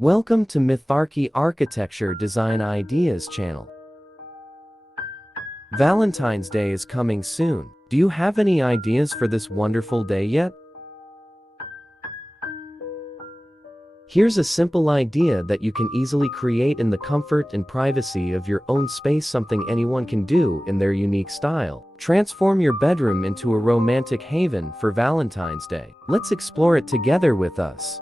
Welcome to Mytharchy Architecture Design Ideas channel. Valentine's Day is coming soon. Do you have any ideas for this wonderful day yet? Here's a simple idea that you can easily create in the comfort and privacy of your own space, something anyone can do in their unique style. Transform your bedroom into a romantic haven for Valentine's Day. Let's explore it together with us.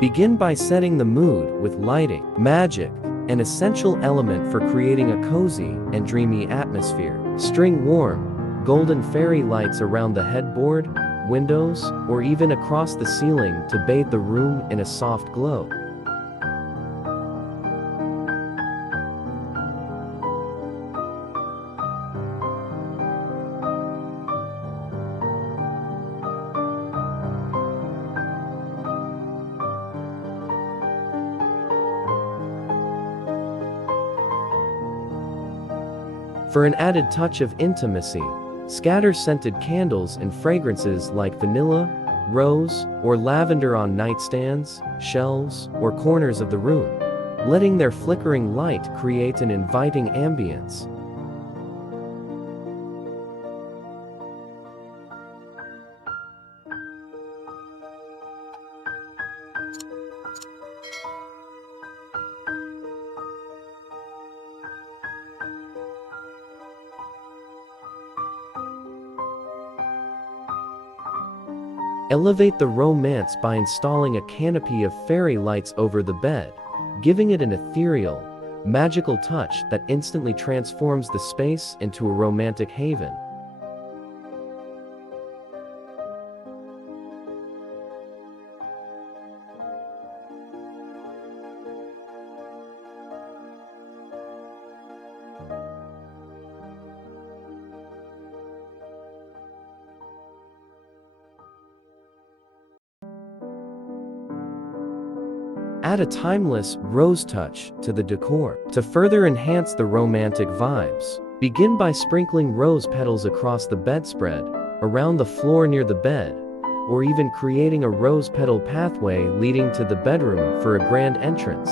Begin by setting the mood with lighting. Magic, an essential element for creating a cozy and dreamy atmosphere. String warm, golden fairy lights around the headboard, windows, or even across the ceiling to bathe the room in a soft glow. For an added touch of intimacy, scatter scented candles and fragrances like vanilla, rose, or lavender on nightstands, shelves, or corners of the room, letting their flickering light create an inviting ambience. Elevate the romance by installing a canopy of fairy lights over the bed, giving it an ethereal, magical touch that instantly transforms the space into a romantic haven. Add a timeless rose touch to the decor. To further enhance the romantic vibes, begin by sprinkling rose petals across the bedspread, around the floor near the bed, or even creating a rose petal pathway leading to the bedroom for a grand entrance.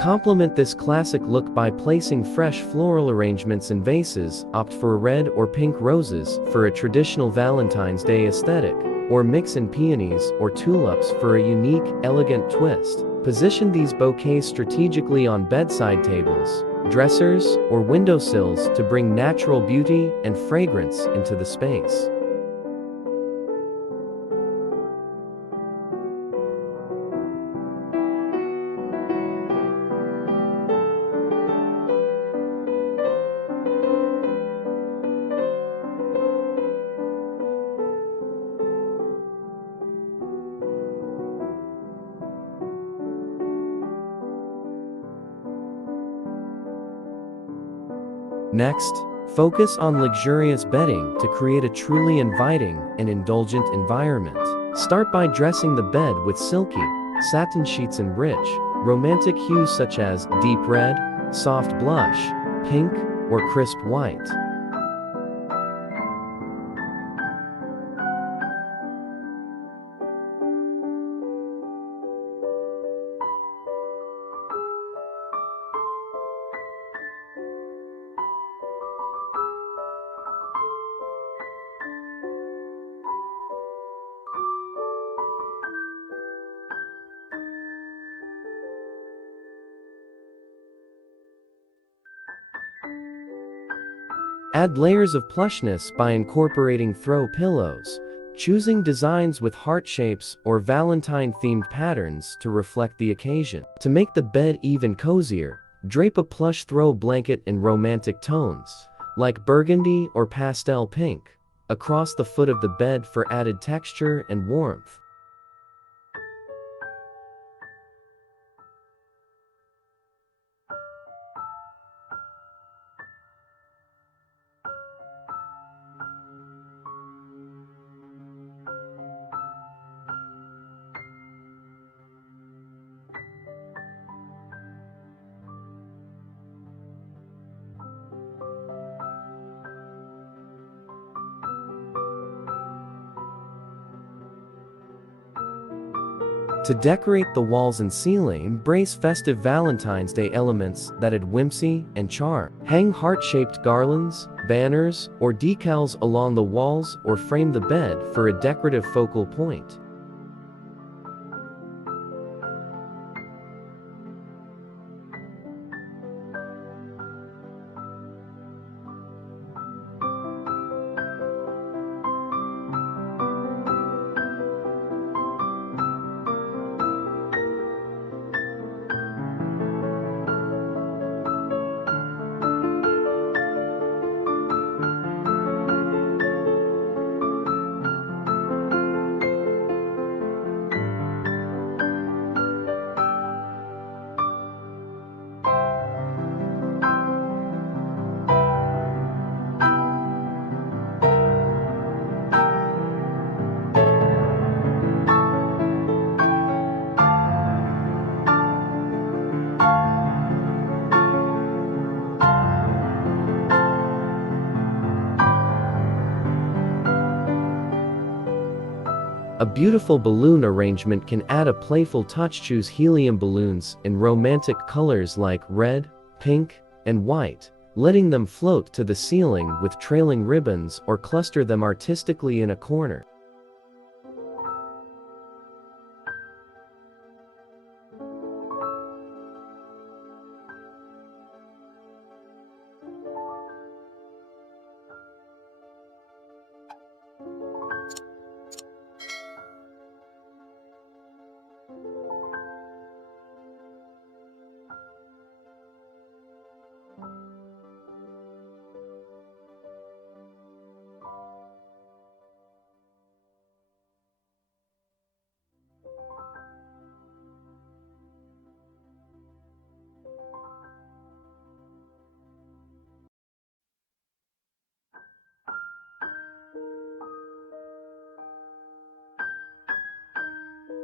Complement this classic look by placing fresh floral arrangements in vases. Opt for red or pink roses for a traditional Valentine's Day aesthetic, or mix in peonies or tulips for a unique, elegant twist. Position these bouquets strategically on bedside tables, dressers, or windowsills to bring natural beauty and fragrance into the space. Next, focus on luxurious bedding to create a truly inviting and indulgent environment. Start by dressing the bed with silky, satin sheets and rich, romantic hues such as deep red, soft blush, pink, or crisp white. Add layers of plushness by incorporating throw pillows, choosing designs with heart shapes or Valentine-themed patterns to reflect the occasion. To make the bed even cozier, drape a plush throw blanket in romantic tones, like burgundy or pastel pink, across the foot of the bed for added texture and warmth. To decorate the walls and ceiling, embrace festive Valentine's Day elements that add whimsy and charm. Hang heart-shaped garlands, banners, or decals along the walls or frame the bed for a decorative focal point. A beautiful balloon arrangement can add a playful touch. Choose helium balloons in romantic colors like red, pink, and white, letting them float to the ceiling with trailing ribbons or cluster them artistically in a corner.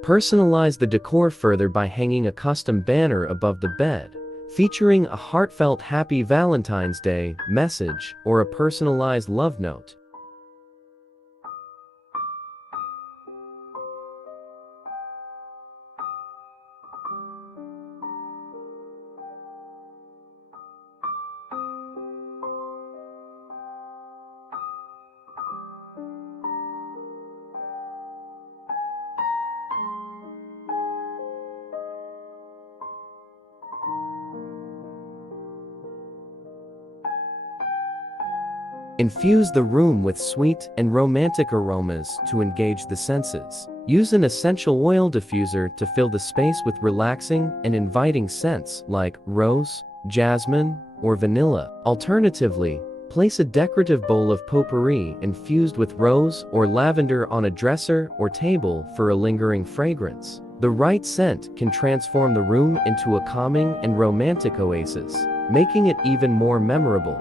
Personalize the decor further by hanging a custom banner above the bed, featuring a heartfelt Happy Valentine's Day message or a personalized love note. Infuse the room with sweet and romantic aromas to engage the senses. Use an essential oil diffuser to fill the space with relaxing and inviting scents like rose, jasmine, or vanilla. Alternatively, place a decorative bowl of potpourri infused with rose or lavender on a dresser or table for a lingering fragrance. The right scent can transform the room into a calming and romantic oasis, making it even more memorable.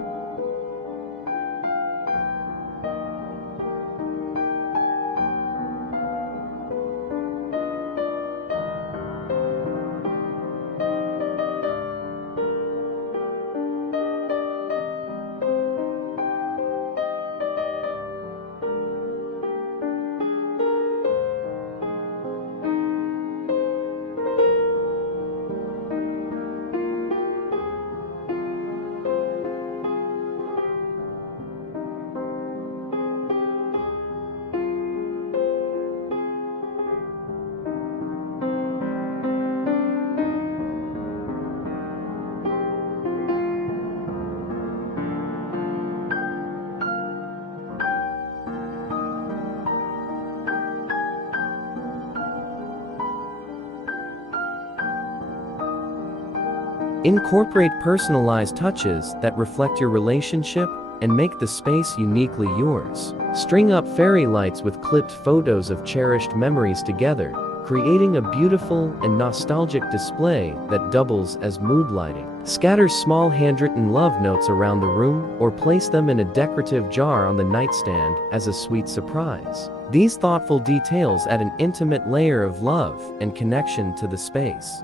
Incorporate personalized touches that reflect your relationship and make the space uniquely yours. String up fairy lights with clipped photos of cherished memories together, creating a beautiful and nostalgic display that doubles as mood lighting. Scatter small handwritten love notes around the room or place them in a decorative jar on the nightstand as a sweet surprise. These thoughtful details add an intimate layer of love and connection to the space.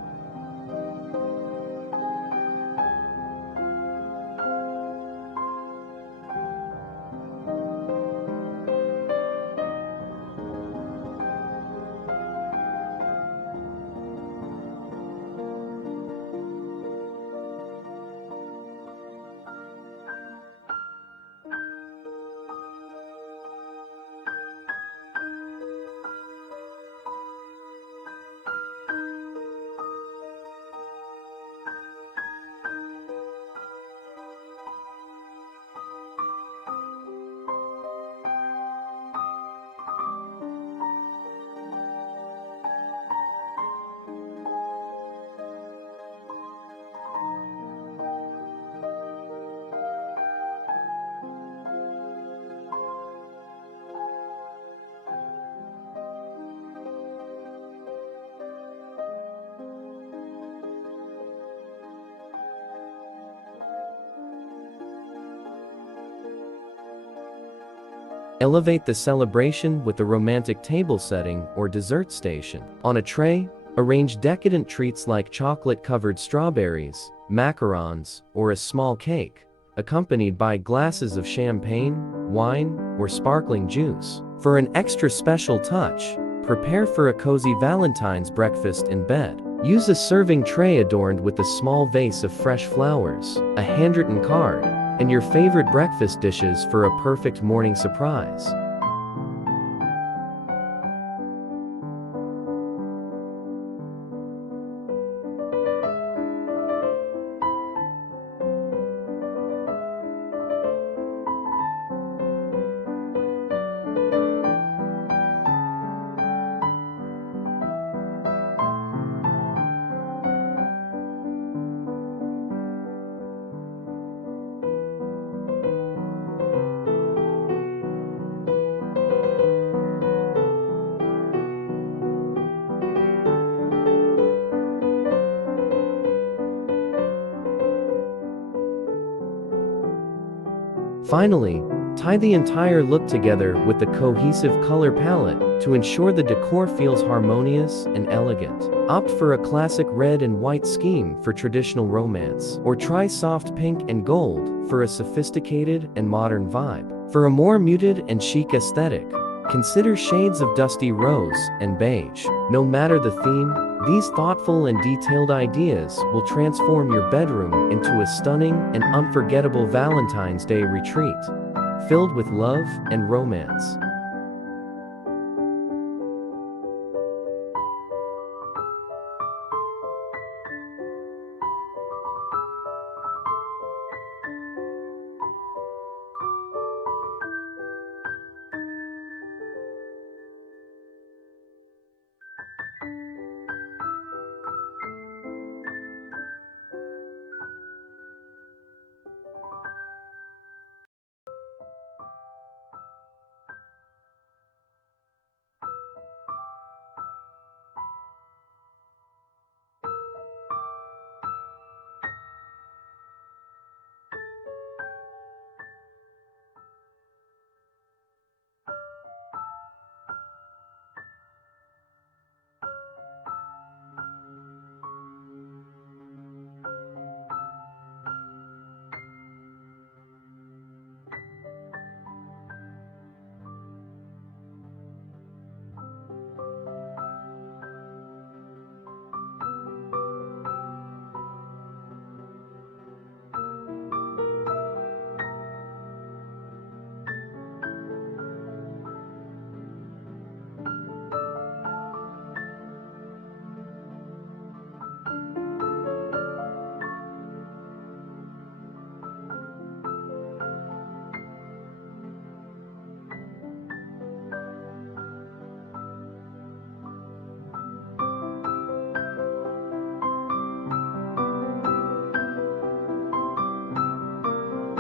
Elevate the celebration with a romantic table setting or dessert station. On a tray, arrange decadent treats like chocolate-covered strawberries, macarons, or a small cake, accompanied by glasses of champagne, wine, or sparkling juice. For an extra special touch, prepare for a cozy Valentine's breakfast in bed. Use a serving tray adorned with a small vase of fresh flowers, a handwritten card, and your favorite breakfast dishes for a perfect morning surprise. Finally, tie the entire look together with a cohesive color palette to ensure the decor feels harmonious and elegant. Opt for a classic red and white scheme for traditional romance, or try soft pink and gold for a sophisticated and modern vibe. For a more muted and chic aesthetic, consider shades of dusty rose and beige. No matter the theme, these thoughtful and detailed ideas will transform your bedroom into a stunning and unforgettable Valentine's Day retreat, filled with love and romance.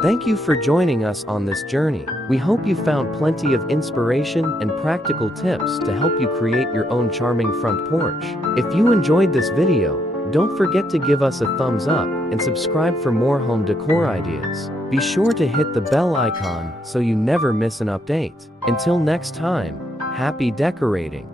Thank you for joining us on this journey. We hope you found plenty of inspiration and practical tips to help you create your own charming front porch. If you enjoyed this video, don't forget to give us a thumbs up and subscribe for more home decor ideas. Be sure to hit the bell icon so you never miss an update. Until next time, happy decorating!